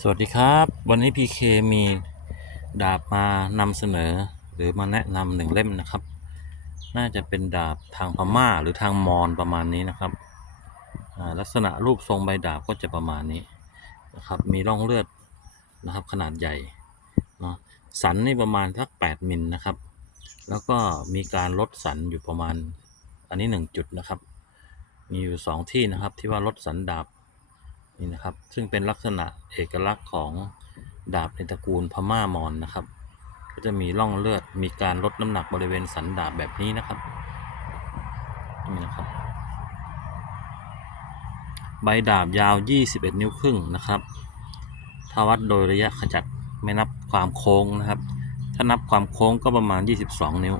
สวัสดีครับ วันนี้ PK มีดาบมานำเสนอ หรือมาแนะนำหนึ่งเล่มนะครับ น่าจะเป็นดาบทางพม่าหรือทางมอญประมาณนี้นะครับลักษณะรูปทรงใบดาบก็จะประมาณนี้นะครับ มีร่องเลือดนะครับขนาดใหญ่เนาะสันนี่ประมาณสัก 8 มิลนะครับ แล้วก็มีการลดสันอยู่ประมาณอันนี้ 1 จุดนะครับ มีอยู่ 2 ที่นะครับที่ว่าลดสันดาบ นี่นะครับ ซึ่งเป็นลักษณะเอกลักษณ์ของดาบในตระกูลพม่ามอญนะครับ ก็จะมีร่องเลือดมีการลดน้ำหนักบริเวณสันดาบแบบนี้นะครับนี่นะครับ ใบดาบยาว 21 นิ้วครึ่งนะครับถ้าวัดโดยระยะขจัดไม่นับความโค้งนะครับ ถ้านับความโค้งก็ประมาณ 22 นิ้ว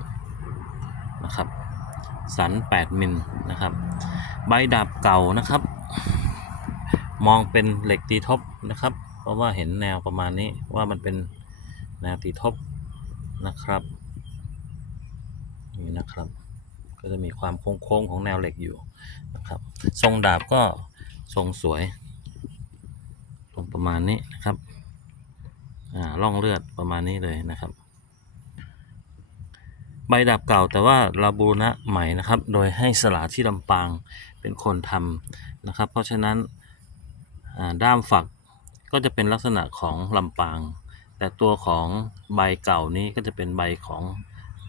นะครับ สัน 8 มิลนะครับ ใบดาบเก่านะครับ มองเป็นเหล็กตีทบนะครับ เพราะว่าเห็นแนวประมาณนี้ว่ามันเป็นแนวตีทบนะครับนี่นะครับ ก็จะมีความโค้งๆของแนวเหล็กอยู่นะครับ ทรงดาบก็ทรงสวยตรงประมาณนี้นะครับอ่าร่องเลือดประมาณนี้เลยนะครับ ใบดาบเก่าแต่ว่าเราบูรณะใหม่นะครับ โดยให้สลาที่ลำปางเป็นคนทำนะครับ เพราะฉะนั้น ด้ามฝักก็จะเป็นลักษณะของลำปาง แต่ตัวของใบเก่านี้ก็จะเป็นใบของ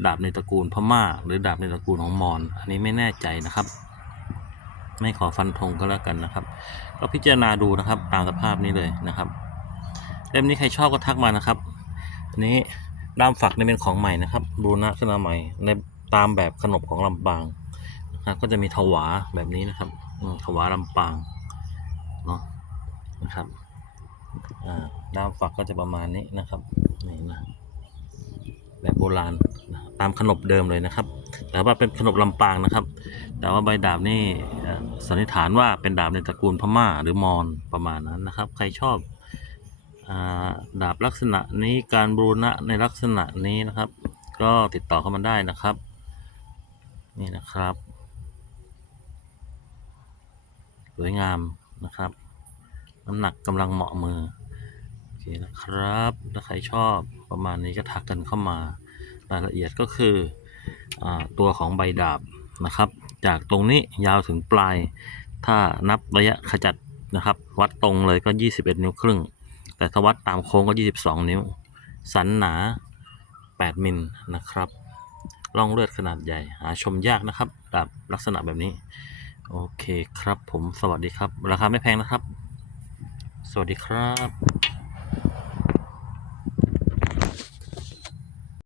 ดาบในตระกูลพม่า หรือดาบในตระกูลของมอญอันนี้ไม่แน่ใจนะครับ ไม่ขอฟันธงก็แล้วกันนะครับ ก็พิจารณาดูนะครับตามสภาพนี้เลยนะครับเล่มนี้ใครชอบก็ทักมานะครับอันนี้ด้ามฝักนี่เป็นของใหม่นะครับบูรณะขึ้นมาใหม่ในตามแบบขนบของลำปางนะครับก็จะมีถวาแบบนี้นะครับถวาลำปางเนาะ นะครับด้ามฝักก็จะประมาณนี้นะครับนี่นะแบบโบราณตามขนบเดิมเลยนะครับ แต่ว่าเป็นขนบลำปางนะครับ แต่ว่าใบดาบนี่สันนิษฐานว่าเป็นดาบในตระกูลพม่าหรือมอญประมาณนั้นนะครับ ใครชอบอดาบลักษณะนี้การบูรณะในลักษณะนี้นะครับ ก็ติดต่อเข้ามาได้นะครับ นี่นะครับ สวยงามนะครับ น้ำหนักกำลังเหมาะมือโอเคนะครับถ้าใครชอบประมาณนี้ก็ทักกันเข้ามารายละเอียดก็คืออตัวของใบดาบนะครับ จากตรงนี้ยาวถึงปลาย ถ้านับระยะขจัดนะครับ วัดตรงเลยก็ 21 นิ้วครึ่ง แต่ถ้าวัดตามโค้งก็ 22 นิ้ว สันหนา 8 มิลนะครับร่องเลือดขนาดใหญ่ หาชมยากนะครับดาบลักษณะแบบนี้ โอเคครับผมสวัสดีครับ ราคาไม่แพงนะครับ สวัสดีครับ